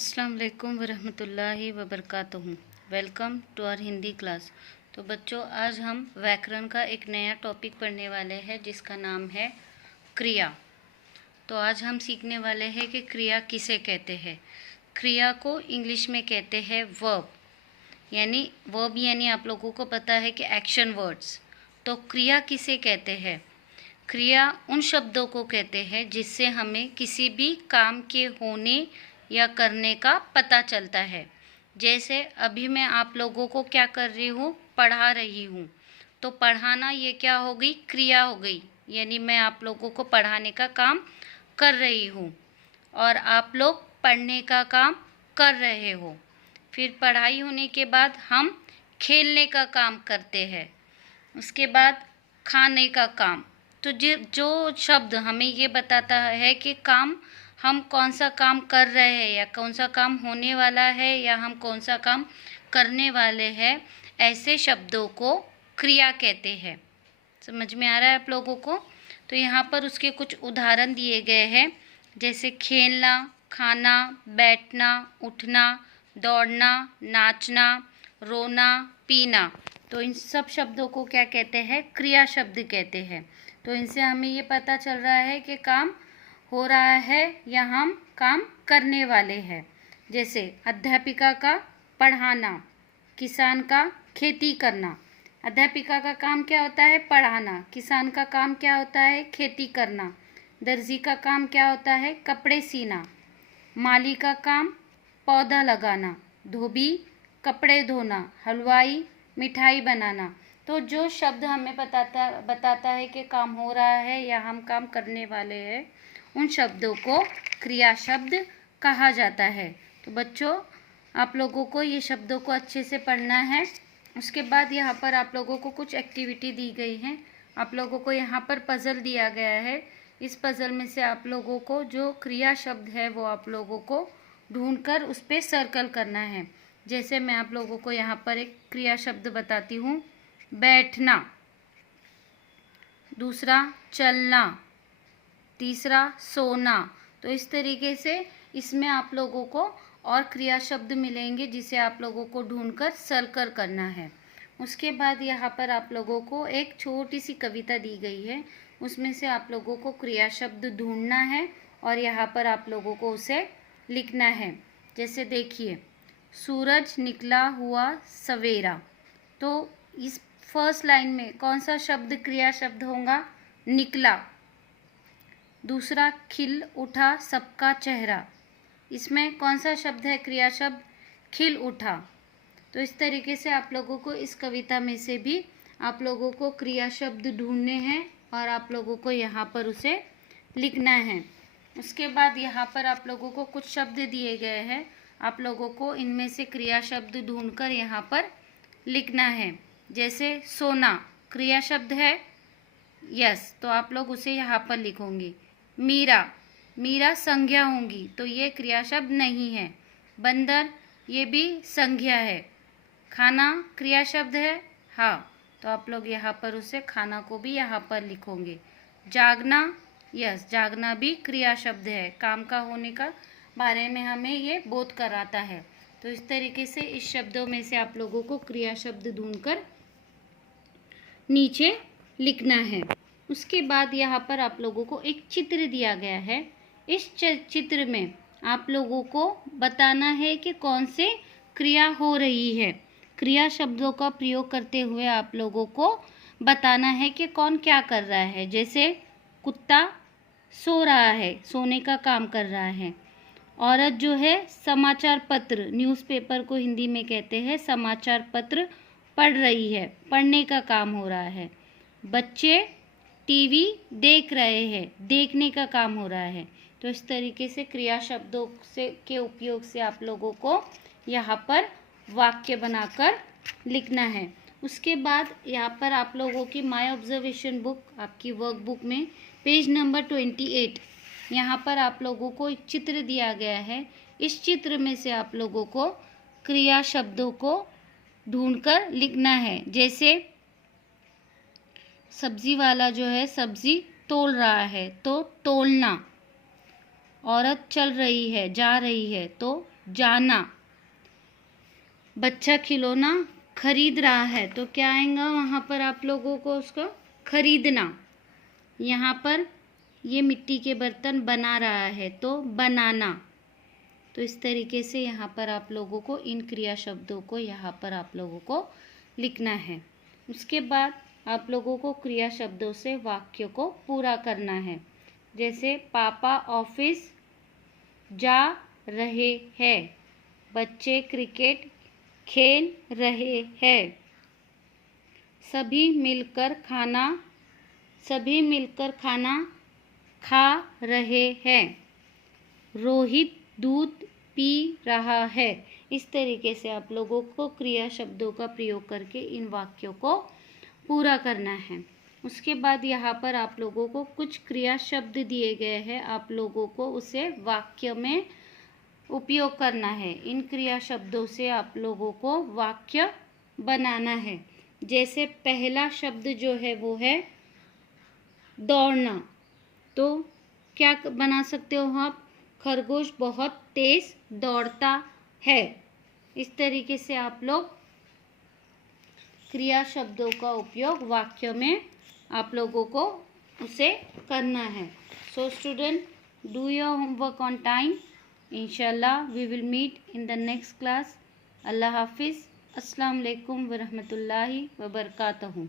अस्सलाम वालेकुम वरहमतुल्लाहि वबरकातुहू। Welcome to our Hindi class. तो बच्चों, आज हम व्याकरण का एक नया टॉपिक पढ़ने वाले हैं जिसका नाम है क्रिया। तो आज हम सीखने वाले हैं कि क्रिया किसे कहते हैं। क्रिया को इंग्लिश में कहते हैं वर्ब, यानी आप लोगों को पता है कि एक्शन वर्ड्स। तो क्रिया किसे कहते हैं? क्रिया उन शब्दों को कहते हैं जिससे हमें किसी भी काम के होने या करने का पता चलता है। जैसे अभी मैं आप लोगों को क्या कर रही हूँ, पढ़ा रही हूँ। तो पढ़ाना ये क्या हो गई, क्रिया हो गई, यानी मैं आप लोगों को पढ़ाने का काम कर रही हूँ और आप लोग पढ़ने का काम कर रहे हो। फिर पढ़ाई होने के बाद हम खेलने का काम करते हैं, उसके बाद खाने का काम। तो जो शब्द हमें ये बताता है कि काम, हम कौन सा काम कर रहे हैं या कौन सा काम होने वाला है या हम कौन सा काम करने वाले हैं, ऐसे शब्दों को क्रिया कहते हैं। समझ में आ रहा है आप लोगों को? तो यहाँ पर उसके कुछ उदाहरण दिए गए हैं, जैसे खेलना, खाना, बैठना, उठना, दौड़ना, नाचना, रोना, पीना। तो इन सब शब्दों को क्या कहते हैं? क्रिया शब्द कहते हैं। तो इनसे हमें ये पता चल रहा है कि काम हो रहा है या हम काम करने वाले हैं। जैसे अध्यापिका का पढ़ाना, किसान का खेती करना। अध्यापिका का काम क्या होता है? पढ़ाना। किसान का काम क्या होता है? खेती करना। दर्जी का काम क्या होता है? कपड़े सीना। माली का काम पौधा लगाना। धोबी कपड़े धोना। हलवाई मिठाई बनाना। तो जो शब्द हमें बताता है कि काम हो रहा है या हम काम करने वाले हैं, उन शब्दों को क्रिया शब्द कहा जाता है। तो बच्चों, आप लोगों को ये शब्दों को अच्छे से पढ़ना है। उसके बाद यहाँ पर आप लोगों को कुछ एक्टिविटी दी गई है। आप लोगों को यहाँ पर पज़ल दिया गया है। इस पज़ल में से आप लोगों को जो क्रिया शब्द है वो आप लोगों को ढूंढकर उस पर सर्कल करना है। जैसे मैं आप लोगों को यहाँ पर एक क्रिया शब्द बताती हूँ, बैठना। दूसरा चलना। तीसरा सोना। तो इस तरीके से इसमें आप लोगों को और क्रिया शब्द मिलेंगे जिसे आप लोगों को ढूंढकर सर्कल करना है। उसके बाद यहाँ पर आप लोगों को एक छोटी सी कविता दी गई है, उसमें से आप लोगों को क्रिया शब्द ढूंढना है और यहाँ पर आप लोगों को उसे लिखना है। जैसे देखिए, सूरज निकला हुआ सवेरा। तो इस फर्स्ट लाइन में कौन सा शब्द क्रिया शब्द होगा? निकला। दूसरा, खिल उठा सबका चेहरा। इसमें कौन सा शब्द है क्रिया शब्द? खिल उठा। तो इस तरीके से आप लोगों को इस कविता में से भी आप लोगों को क्रिया शब्द ढूंढने हैं और आप लोगों को यहाँ पर उसे लिखना है। उसके बाद यहाँ पर आप लोगों को कुछ शब्द दिए गए हैं, आप लोगों को इनमें से क्रिया शब्द ढूंढकर यहाँ पर लिखना है। जैसे सोना क्रिया शब्द है, यस, तो आप लोग उसे यहाँ पर लिखोगे। मीरा, मीरा संज्ञा होंगी, तो ये क्रिया शब्द नहीं है। बंदर, ये भी संज्ञा है। खाना क्रिया शब्द है, हाँ, तो आप लोग यहाँ पर उसे खाना को भी यहाँ पर लिखोगे। जागना, यस, जागना भी क्रिया शब्द है, काम का होने का बारे में हमें ये बोध कराता है। तो इस तरीके से इस शब्दों में से आप लोगों को क्रिया शब्द ढूंढकर नीचे लिखना है। उसके बाद यहाँ पर आप लोगों को एक चित्र दिया गया है। इस चित्र में आप लोगों को बताना है कि कौन से क्रिया हो रही है। क्रिया शब्दों का प्रयोग करते हुए आप लोगों को बताना है कि कौन क्या कर रहा है। जैसे कुत्ता सो रहा है, सोने का काम कर रहा है। औरत जो है समाचार पत्र, न्यूज़पेपर को हिंदी में कहते हैं समाचार पत्र, पढ़ रही है, पढ़ने का काम हो रहा है। बच्चे टीवी देख रहे हैं, देखने का काम हो रहा है। तो इस तरीके से क्रिया शब्दों के उपयोग से आप लोगों को यहाँ पर वाक्य बनाकर लिखना है। उसके बाद यहाँ पर आप लोगों की माय ऑब्जर्वेशन बुक, आपकी वर्कबुक में पेज नंबर 28, यहाँ पर आप लोगों को एक चित्र दिया गया है। इस चित्र में से आप लोगों को क्रिया शब्दों को ढूंढकर लिखना है। जैसे सब्जी वाला जो है सब्जी तोल रहा है, तो तोलना। औरत चल रही है, जा रही है, तो जाना। बच्चा खिलौना खरीद रहा है तो क्या आएगा वहाँ पर आप लोगों को, उसको खरीदना। यहाँ पर ये मिट्टी के बर्तन बना रहा है तो बनाना। तो इस तरीके से यहाँ पर आप लोगों को इन क्रिया शब्दों को यहाँ पर आप लोगों को लिखना है। उसके बाद आप लोगों को क्रिया शब्दों से वाक्य को पूरा करना है। जैसे पापा ऑफिस जा रहे हैं, बच्चे क्रिकेट खेल रहे हैं, सभी मिलकर खाना खा रहे हैं, रोहित दूध पी रहा है। इस तरीके से आप लोगों को क्रिया शब्दों का प्रयोग करके इन वाक्यों को पूरा करना है। उसके बाद यहाँ पर आप लोगों को कुछ क्रिया शब्द दिए गए हैं, आप लोगों को उसे वाक्य में उपयोग करना है। इन क्रिया शब्दों से आप लोगों को वाक्य बनाना है। जैसे पहला शब्द जो है वो है दौड़ना, तो क्या बना सकते हो आप, खरगोश बहुत तेज दौड़ता है। इस तरीके से आप लोग क्रिया शब्दों का उपयोग वाक्य में आप लोगों को उसे करना है। So student, do your homework on time. इंशाल्लाह we will meet in the next class. अल्लाह हाफिज़। अस्सलाम वालेकुम व रहमतुल्लाहि व बरकातहू।